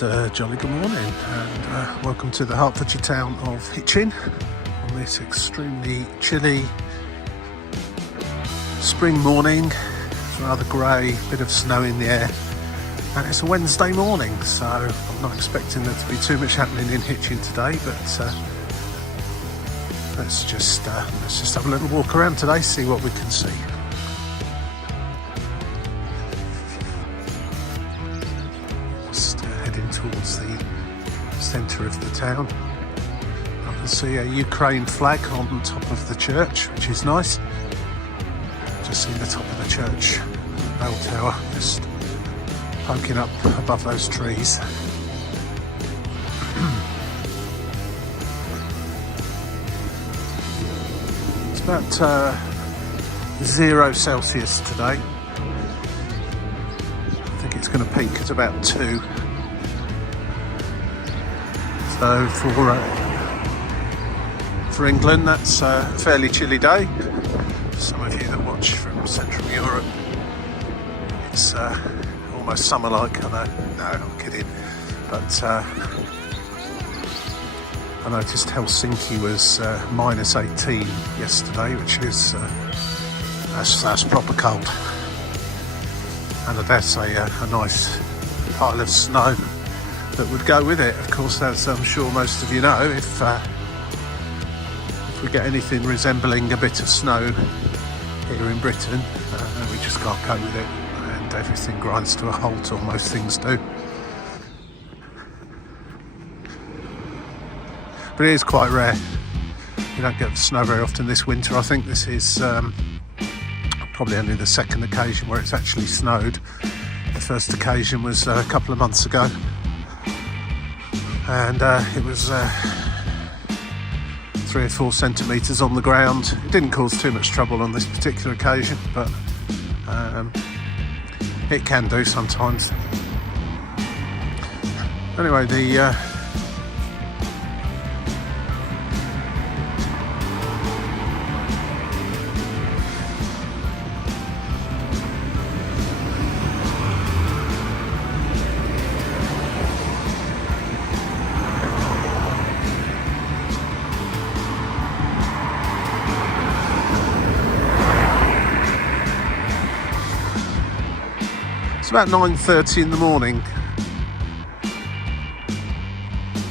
And jolly good morning, and welcome to the Hertfordshire town of Hitchin on this extremely chilly spring morning. It's rather grey, bit of snow in the air, and it's a Wednesday morning, so I'm not expecting there to be too much happening in Hitchin today, but let's just have a little walk around today, see what we can see. Towards the centre of the town. I can see a Ukraine flag on top of the church, which is nice. Just see the top of the church bell tower just poking up above those trees. It's about 0 Celsius today. I think it's going to peak at about 2. So for England, that's a fairly chilly day. For some of you that watch from Central Europe, it's almost summer-like. I know, no, I'm kidding. But I noticed Helsinki was minus 18 yesterday, which is that's proper cold. And I dare say a nice pile of snow that would go with it. Of course, as I'm sure most of you know, if we get anything resembling a bit of snow here in Britain, we just can't cope with it, and everything grinds to a halt, or most things do. But it is quite rare. We don't get snow very often this winter. I think this is probably only the second occasion where it's actually snowed. The first occasion was a couple of months ago, and it was 3 or 4 centimetres on the ground. It didn't cause too much trouble on this particular occasion, but it can do sometimes. Anyway, it's about 9:30 in the morning.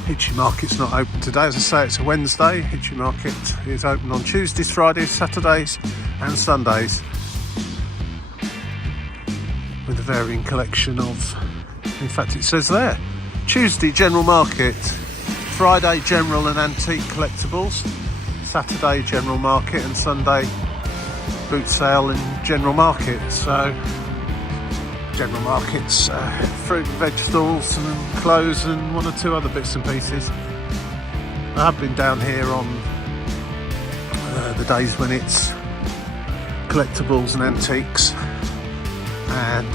Hitchin Market's not open today. As I say, it's a Wednesday. Hitchin Market is open on Tuesdays, Fridays, Saturdays and Sundays, with a varying collection of, in fact it says there, Tuesday general market, Friday general and antique collectibles, Saturday general market, and Sunday boot sale and general market. So general markets, fruit and vegetables and clothes and 1 or 2 other bits and pieces. I have been down here on the days when it's collectibles and antiques, and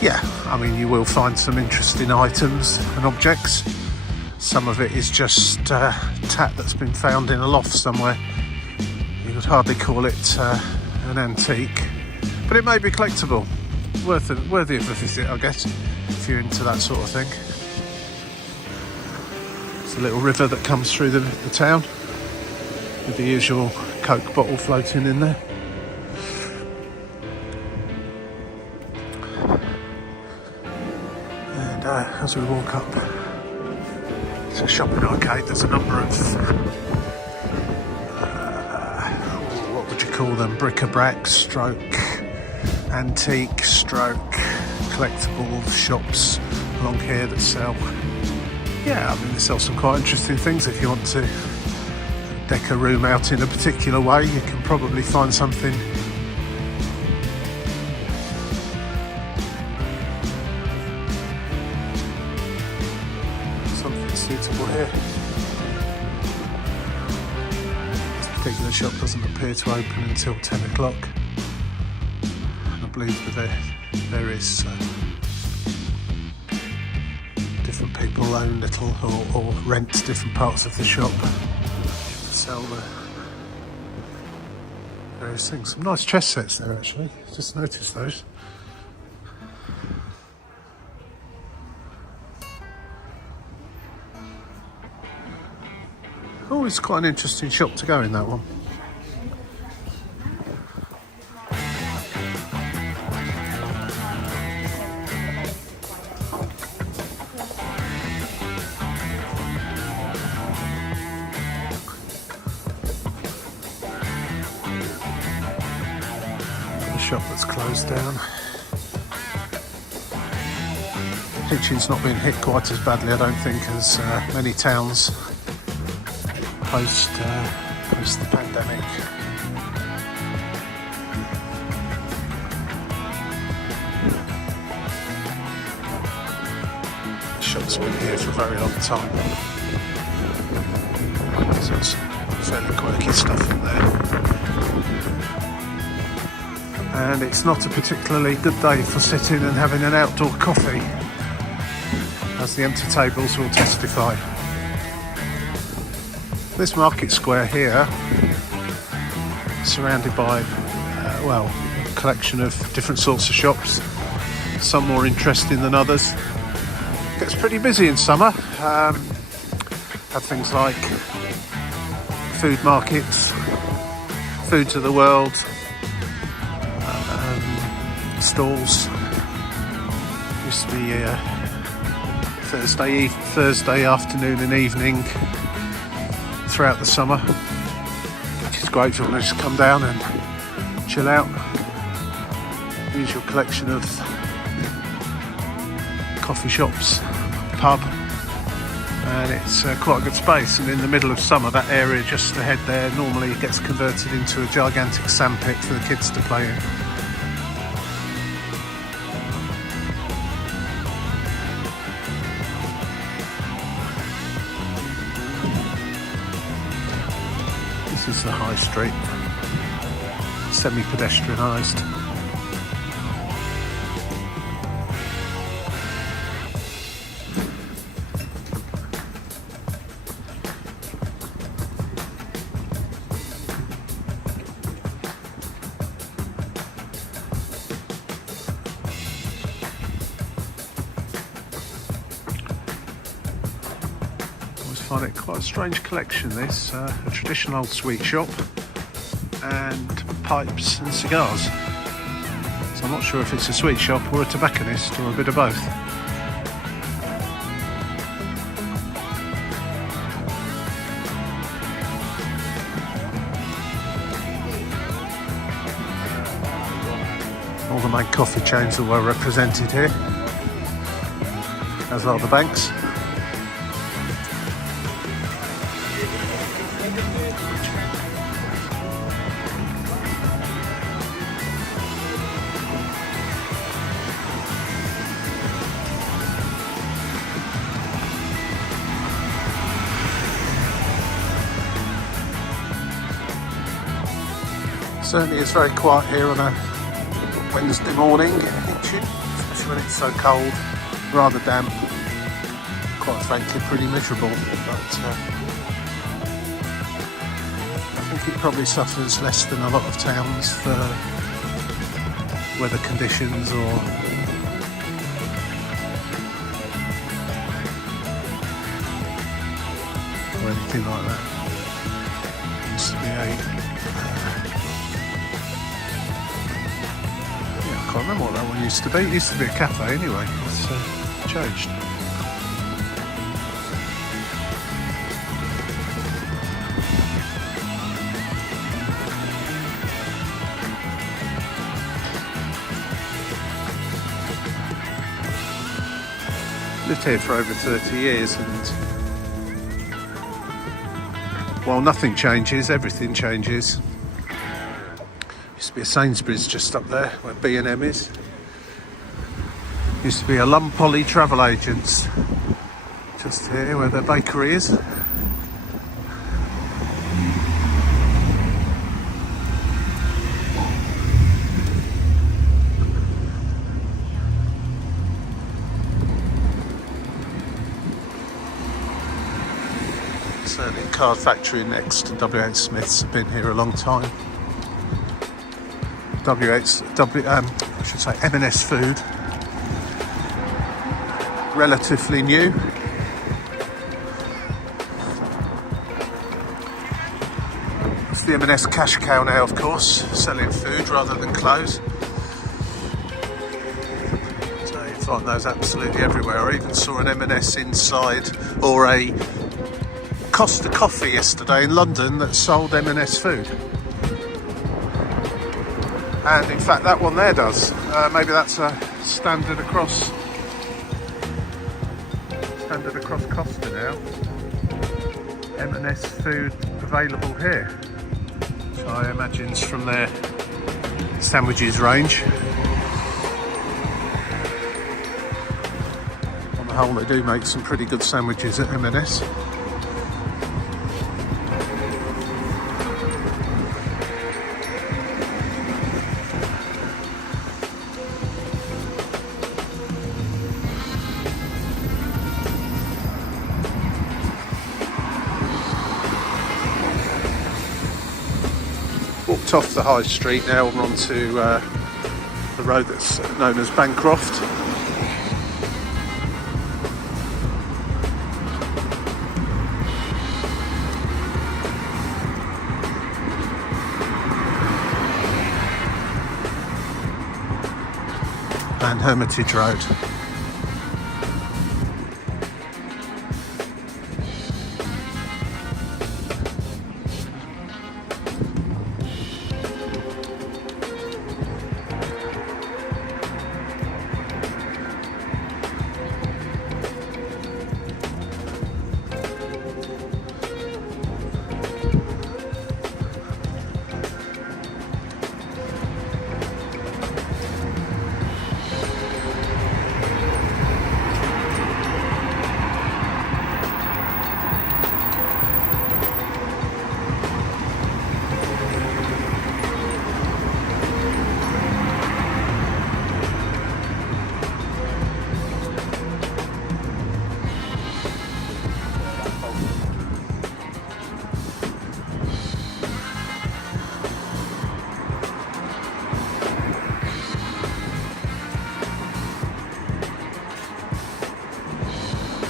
yeah, I mean, you will find some interesting items and objects. Some of it is just tat that's been found in a loft somewhere. You would hardly call it an antique, but it may be collectible, worthy of a visit, I guess, if you're into that sort of thing. It's a little river that comes through the town, with the usual Coke bottle floating in there. And as we walk up to a shopping arcade, there's a number of what would you call them, bric-a-brac stroke antique stroke collectible shops along here that sell, yeah, I mean, they sell some quite interesting things. If you want to deck a room out in a particular way, you can probably find something suitable here. This particular shop doesn't appear to open until 10 o'clock. I believe that there is different people own little or rent different parts of the shop to sell the various things. Some nice chess sets there, actually. Just noticed those. Always quite an interesting shop to go in, that one. The shop that's closed down. Hitchin's not been hit quite as badly, I don't think, as many towns post the pandemic. The shop's been here for a very long time, so it's fairly quirky stuff in there. And it's not a particularly good day for sitting and having an outdoor coffee, as the empty tables will testify. This market square here, surrounded by, a collection of different sorts of shops, some more interesting than others. Gets pretty busy in summer. Had things like food markets, Foods of the World, stalls. Used to be Thursday afternoon and evening throughout the summer, which is great if you want to just come down and chill out. Usual collection of coffee shops, pub, and it's quite a good space. And in the middle of summer, that area just ahead there normally gets converted into a gigantic sandpit for the kids to play in. This is the high street, semi-pedestrianised. Find it quite a strange collection, this. A traditional old sweet shop and pipes and cigars. So I'm not sure if it's a sweet shop or a tobacconist or a bit of both. All the main coffee chains are well represented here, as are the banks. Certainly it's very quiet here on a Wednesday morning in Hitchin, especially when it's so cold, rather damp, quite frankly pretty miserable, but I think it probably suffers less than a lot of towns for weather conditions or anything like that. It used to be I can't remember what that one used to be. It used to be a cafe anyway. It's changed. Lived here for over 30 years and while nothing changes, everything changes. Used to be a Sainsbury's just up there where B&M is. Used to be a Lumpoly Travel Agents just here where the bakery is. Certainly a card factory next to W.H. Smith's have been here a long time. M&S Food, relatively new. the M&S cash cow now, of course, selling food rather than clothes. So you find those absolutely everywhere. I even saw an M&S inside, or a Costa Coffee yesterday in London that sold M&S food. And in fact that one there does. Maybe that's a standard across Costa now. M&S food available here. So I imagine it's from their sandwiches range. On the whole, they do make some pretty good sandwiches at M&S. Walked off the high street now, we're onto the road that's known as Bancroft. And Hermitage Road.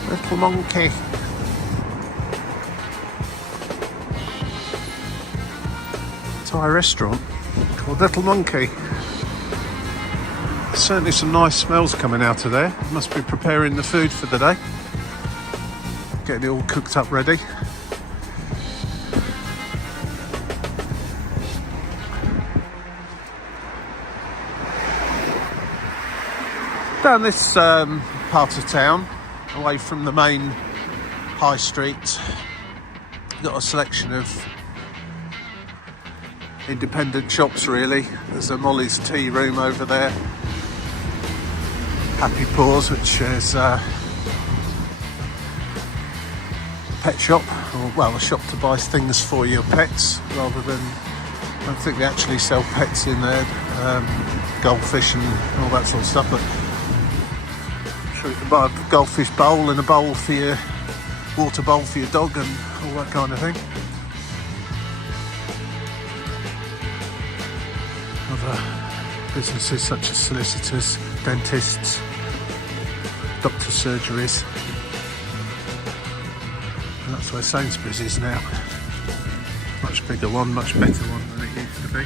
Little Monkey. Thai restaurant called Little Monkey. Certainly some nice smells coming out of there. Must be preparing the food for the day. Getting it all cooked up ready. Down this part of town, away from the main high street, got a selection of independent shops really. There's a Molly's Tea Room over there, Happy Paws, which is a pet shop, or well, a shop to buy things for your pets rather than, I don't think they actually sell pets in there, goldfish and all that sort of stuff, but I'm sure you can buy a goldfish bowl and a bowl for your water bowl for your dog and all that kind of thing. Other businesses such as solicitors, dentists, doctor surgeries, and that's where Sainsbury's is now. Much bigger one, much better one than it used to be.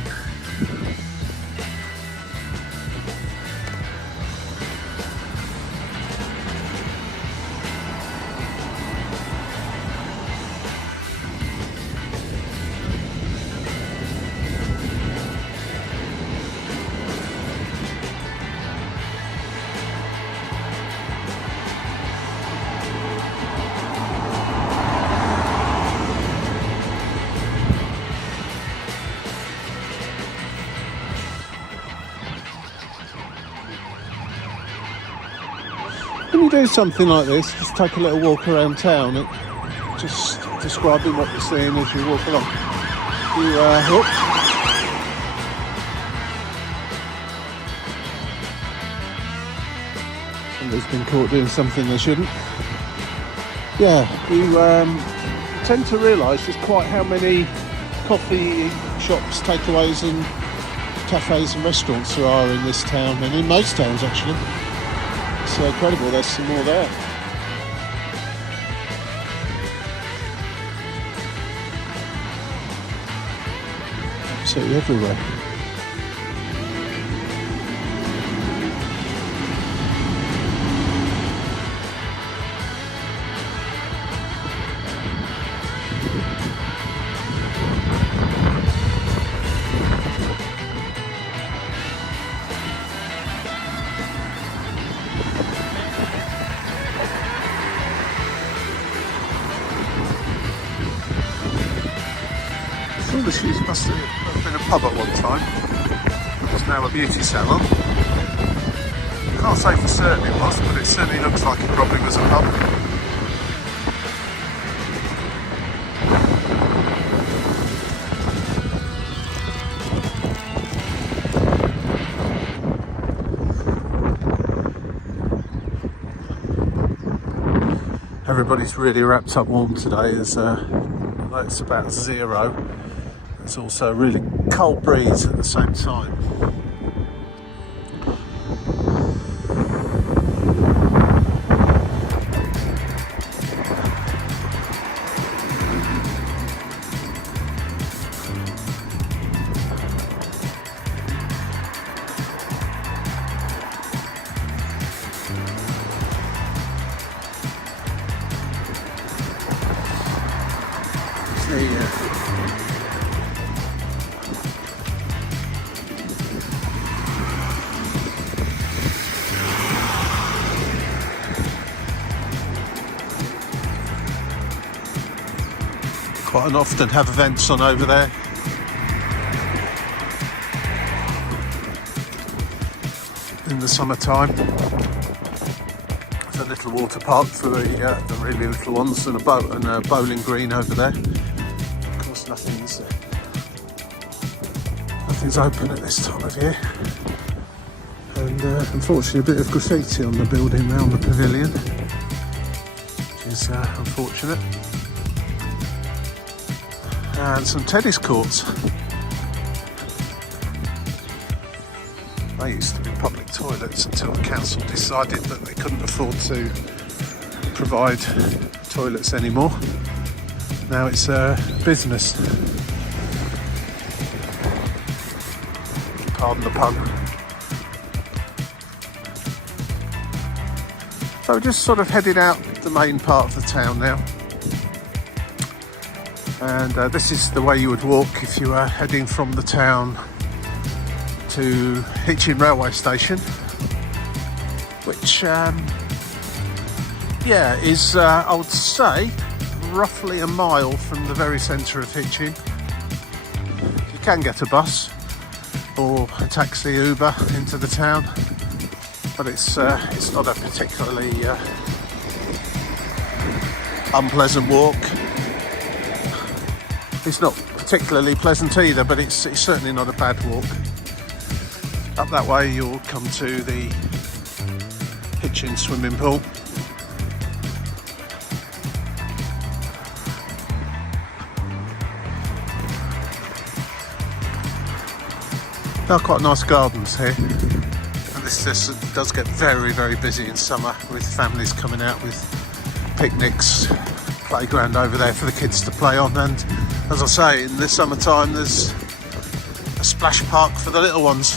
When you do something like this, just take a little walk around town, just describing what you're seeing as you walk along. You hook. Somebody's been caught doing something they shouldn't. Yeah, you tend to realise just quite how many coffee shops, takeaways and cafes and restaurants there are in this town, and in most towns actually. It's incredible, there's some more there. absolutely everywhere. This must have been a pub at one time. It's now a beauty salon. Can't say for certain it was, but it certainly looks like it probably was a pub. Everybody's really wrapped up warm today as although it's about 0. There's also a really cold breeze at the same time. Quite and often have events on over there. In the summertime. It's a little water park for the really little ones, and a boat and a bowling green over there. Of course, nothing's open at this time of year. And unfortunately, a bit of graffiti on the building there on the pavilion, which is unfortunate. And some tennis courts. They used to be public toilets until the council decided that they couldn't afford to provide toilets anymore. Now it's a business. Pardon the pun. So we're just sort of heading out the main part of the town now. And this is the way you would walk if you were heading from the town to Hitchin railway station, which is I would say roughly a mile from the very centre of Hitchin. You can get a bus or a taxi, Uber into the town, but it's not a particularly unpleasant walk. It's not particularly pleasant either, but it's certainly not a bad walk. Up that way you'll come to the Hitchin swimming pool. There are quite nice gardens here. And this does get very, very busy in summer with families coming out with picnics, playground over there for the kids to play on, and as I say, in the summertime there's a splash park for the little ones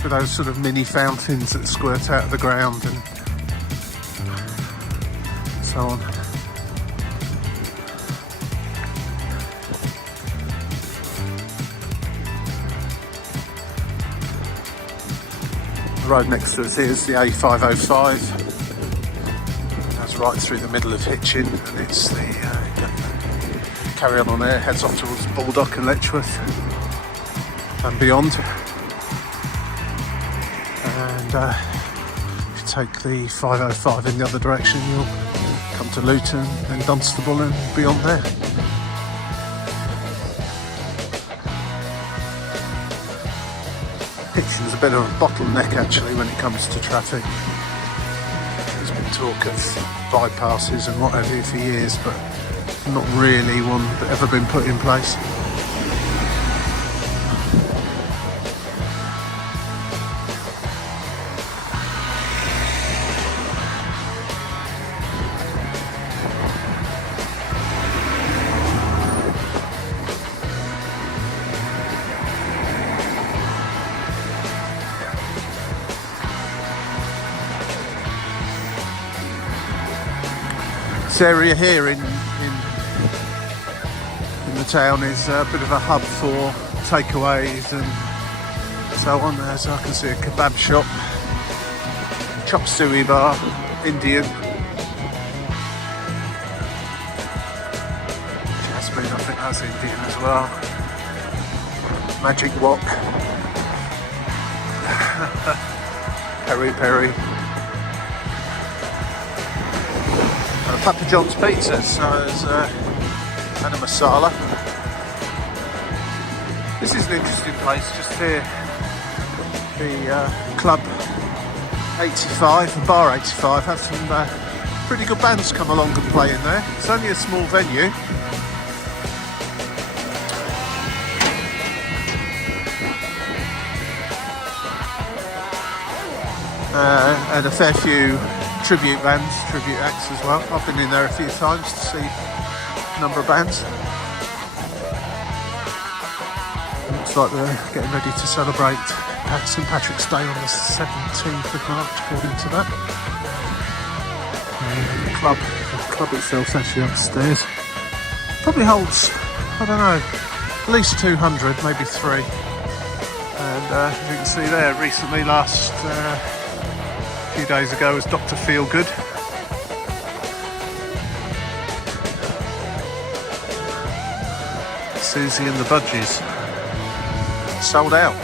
with those sort of mini fountains that squirt out of the ground and so on. The road next to us here is the A505. Right through the middle of Hitchin, and it's the carry on there, heads off towards Baldock and Letchworth and beyond. And if you take the 505 in the other direction, you'll come to Luton, then Dunstable and beyond there. Hitchin's a bit of a bottleneck actually when it comes to traffic. There's been talk of bypasses and what have you for years, but not really one that ever been put in place. This area here in the town is a bit of a hub for takeaways and so on. As I can see, a kebab shop, chop suey bar, Indian. Jasmine, I think that's Indian as well. Magic Wok. Peri Peri. Papa John's Pizza, so there's and a masala. This is an interesting place just here. The Club 85, Bar 85, have some pretty good bands come along and play in there. It's only a small venue. And a fair few tribute bands, tribute acts as well. I've been in there a few times to see a number of bands. Looks like they're getting ready to celebrate St Patrick's Day on the 17th of March, according to that. The club itself's actually upstairs. Probably holds, I don't know, at least 200, maybe 3. And as you can see there, recently last few days ago was Dr. Feelgood. Susie and the Budgies. Sold out.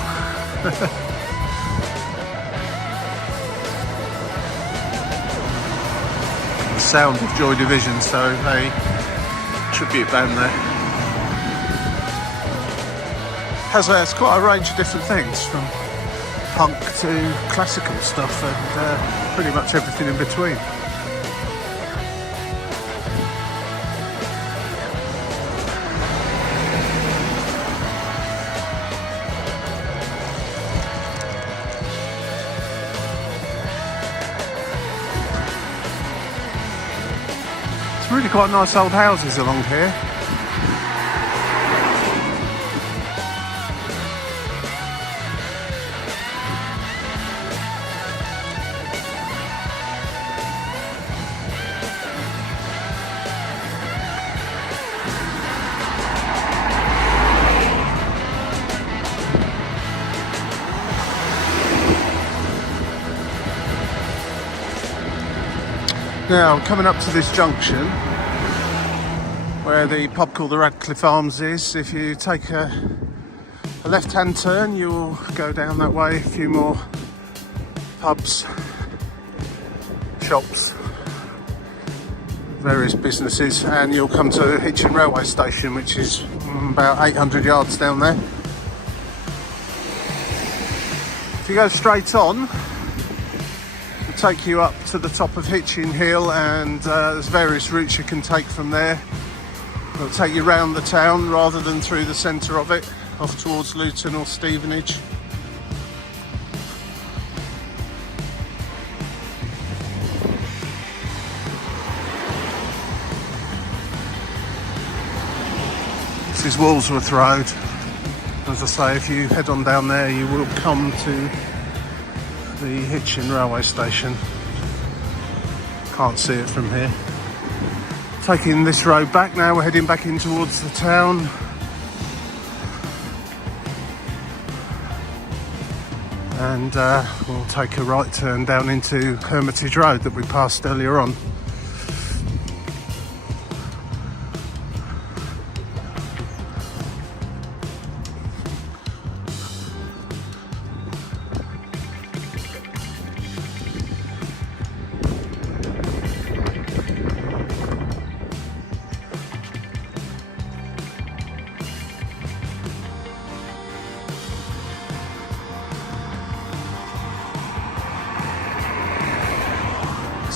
The sound of Joy Division, so a tribute band there. Has quite a range of different things, from punk to classical stuff and pretty much everything in between. It's really quite nice old houses along here. Now, coming up to this junction where the pub called the Radcliffe Arms is, if you take a left-hand turn, you'll go down that way, a few more pubs, shops, various businesses, and you'll come to Hitchin railway station, which is about 800 yards down there. If you go straight on, take you up to the top of Hitchin Hill, and there's various routes you can take from there. It'll take you round the town rather than through the centre of it, off towards Luton or Stevenage. This is Walsworth Road. As I say, if you head on down there, you will come to the Hitchin railway station. Can't see it from here. Taking this road back now, we're heading back in towards the town. And we'll take a right turn down into Hermitage Road that we passed earlier on.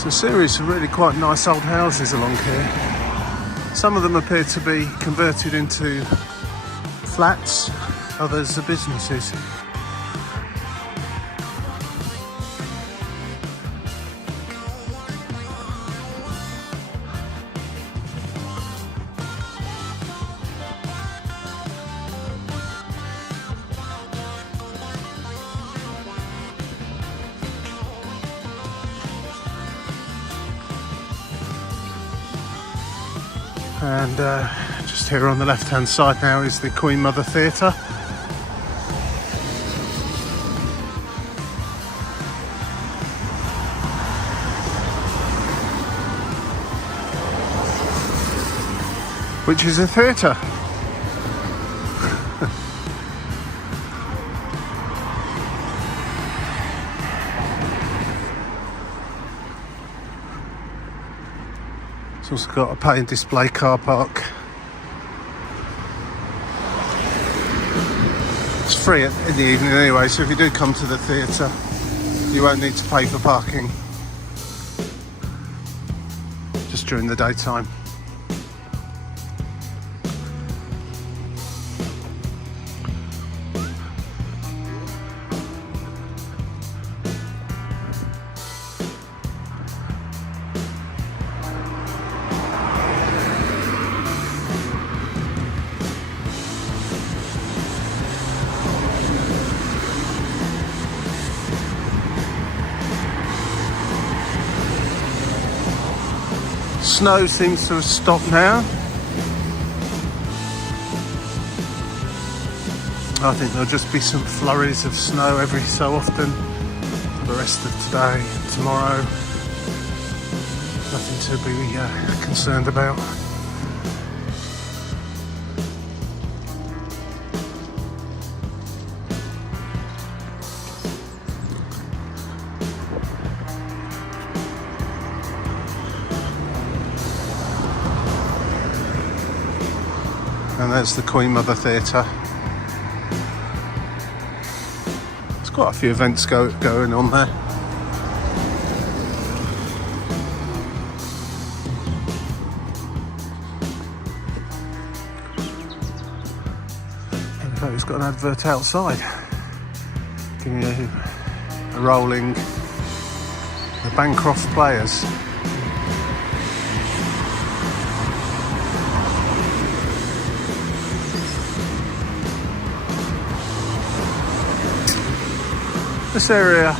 It's a series of really quite nice old houses along here. Some of them appear to be converted into flats, others are businesses. And just here on the left hand side now is the Queen Mother Theatre. Which is a theatre. It's also got a pay and display car park. It's free in the evening anyway, so if you do come to the theatre, you won't need to pay for parking. Just during the daytime. Snow seems to have stopped now. I think there'll just be some flurries of snow every so often for the rest of today and tomorrow. Nothing to be concerned about. And there's the Queen Mother Theatre. There's quite a few events going on there. In fact, it's got an advert outside giving you a rolling the Bancroft Players. This area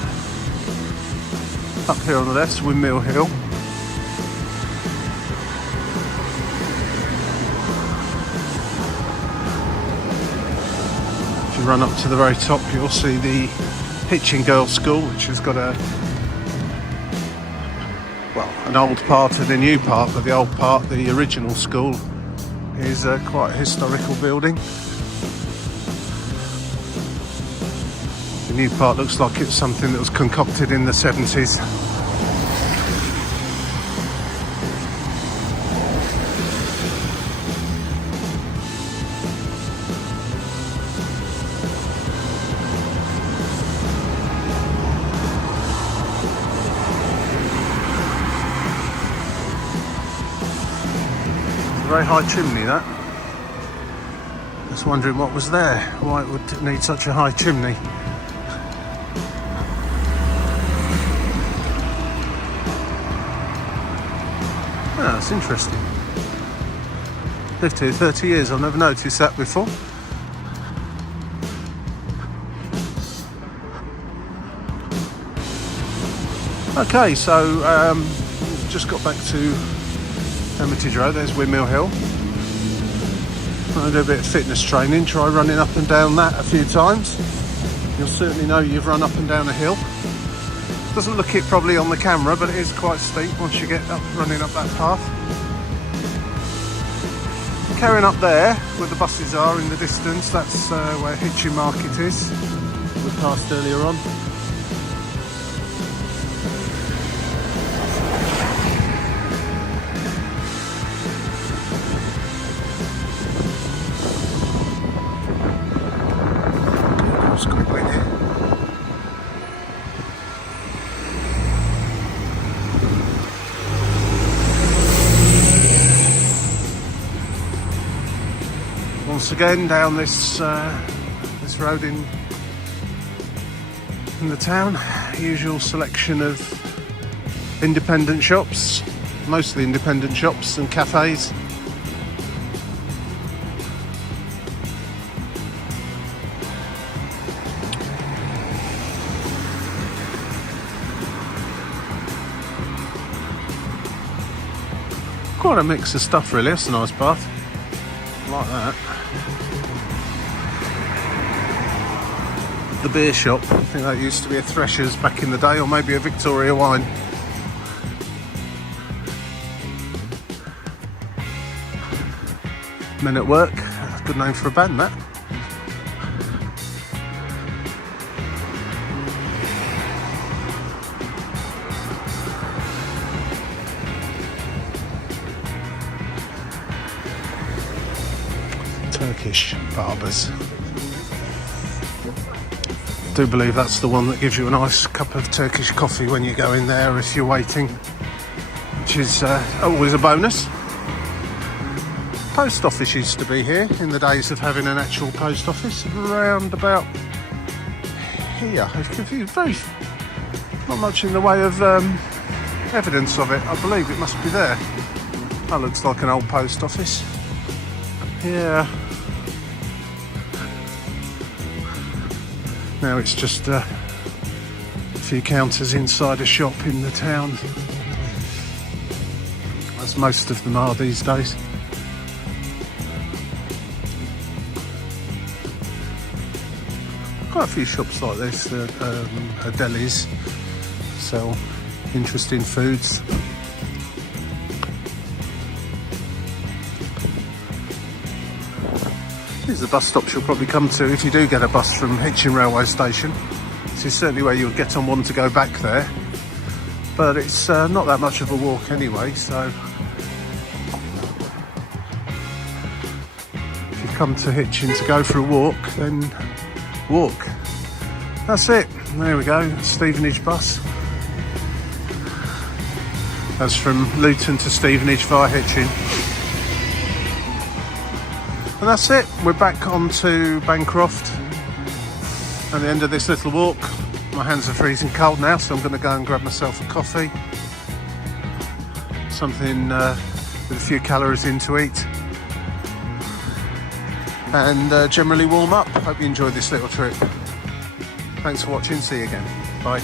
up here on the left is Windmill Hill. If you run up to the very top, you'll see the Hitchin Girls School, which has got an old part and a new part, but the old part, the original school, is quite a historical building. The new part looks like it's something that was concocted in the 70s. Very high chimney, that. Just wondering what was there, why it would need such a high chimney. Ah, that's interesting. Lived here 30 years, I've never noticed that before. Okay, so just got back to Hermitage Road. There's Windmill Hill. I'm going to do a bit of fitness training, try running up and down that a few times. You'll certainly know you've run up and down a hill. Doesn't look it probably on the camera, but it is quite steep once you get up running up that path. Carrying up there where the buses are in the distance, that's where Hitchin Market is, we passed earlier on. Once again down this road in the town, usual selection of independent shops, mostly independent shops and cafes. quite a mix of stuff really. That's a nice bath. I like that. The beer shop, I think that used to be a Thresher's back in the day, or maybe a Victoria Wine. Men at Work, that's a good name for a band, that. Turkish barbers. I do believe that's the one that gives you a nice cup of Turkish coffee when you go in there if you're waiting, which is always a bonus. Post office used to be here in the days of having an actual post office, around about here. Very, not much in the way of evidence of it. I believe it must be there. That looks like an old post office. Yeah. Now it's just a few counters inside a shop in the town, as most of them are these days. Quite a few shops like this, delis, sell interesting foods. These are the bus stops you'll probably come to if you do get a bus from Hitchin railway station. This is certainly where you'll get on one to go back there, but it's not that much of a walk anyway, so if you come to Hitchin to go for a walk, then walk. That's it. There we go, Stevenage bus. That's from Luton to Stevenage via Hitchin. And that's it, we're back onto Bancroft at the end of this little walk. My hands are freezing cold now, so I'm going to go and grab myself a coffee, something with a few calories in to eat, and generally warm up. Hope you enjoyed this little trip. Thanks for watching, see you again, bye.